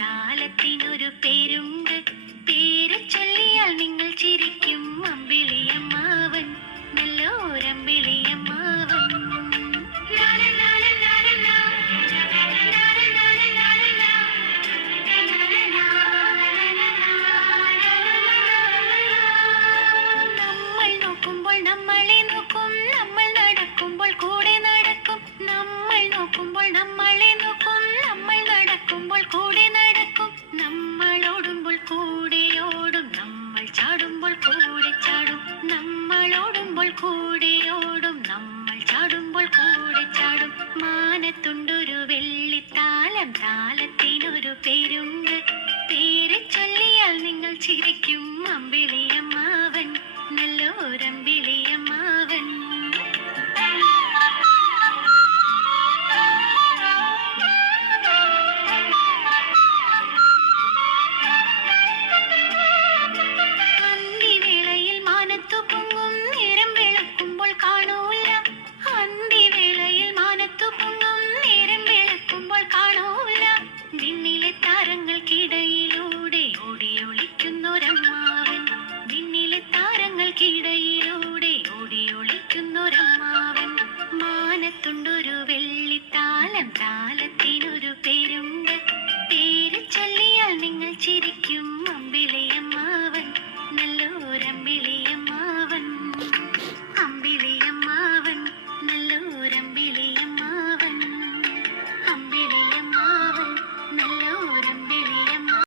താലത്തിനൊരു പേരുണ്ട്. പേര് ചൊല്ലിയാൽ നിങ്ങൾ ചിരിക്കും. അമ്പിളിയമ്മാവൻ, നല്ലോരമ്പിളിയമ്മാവൻ. നമ്മൾ നോക്കുമ്പോൾ നമ്മളെ നോക്കും, നമ്മൾ നടക്കുമ്പോൾ കൂടെ നടക്കും. നമ്മൾ നോക്കുമ്പോൾ നമ്മളെ നോക്കും, നമ്മൾ നടക്കുമ്പോൾ കൂടെ നടക്കും. നമ്മൾ ഓടുമ്പോൾ കൂടെ ഓടും, നമ്മൾ ചാടുമ്പോൾ കൂടെ ചാടും. നമ്മൾ ഓടുമ്പോൾ കൂടെ ഓടും, നമ്മൾ ചാടുമ്പോൾ കൂടെ ചാടും. മാനത്തുണ്ടൊരു വെള്ളിത്താലം, താലത്തിനൊരു പേരുണ്ട്. പേര് ചൊല്ലിയാൽ നിങ്ങൾ ചിരിക്കും. അമ്പിളിയമ്മാവൻ, നല്ലോരമ്പിളിയമ്മാവൻ. അന്തിവേളയിൽ മാനത്തു പൊങ്ങും, നേരം വെളുക്കുമ്പോൾ കാണൂല. അന്തിവേളയിൽ മാനത്തു പൊങ്ങും, നേരം വെളുക്കുമ്പോൾ കാണൂല. വിണ്ണിലെ താരങ്ങൾക്കിടയിലൂടെ ഓടിയൊളിക്കുന്നൊരമ്മാവൻ. വിണ്ണിലെ താരങ്ങൾക്കിടയിലൂടെ ഓടിയൊളിക്കുന്നൊരമ്മാവൻ. മാനത്തുണ്ടൊരു വെള്ളിത്താലം, താലത്തിനൊരു പേരുണ്ട്. പേര് ചൊല്ലിയാൽ നിങ്ങൾ ചിരിക്കും.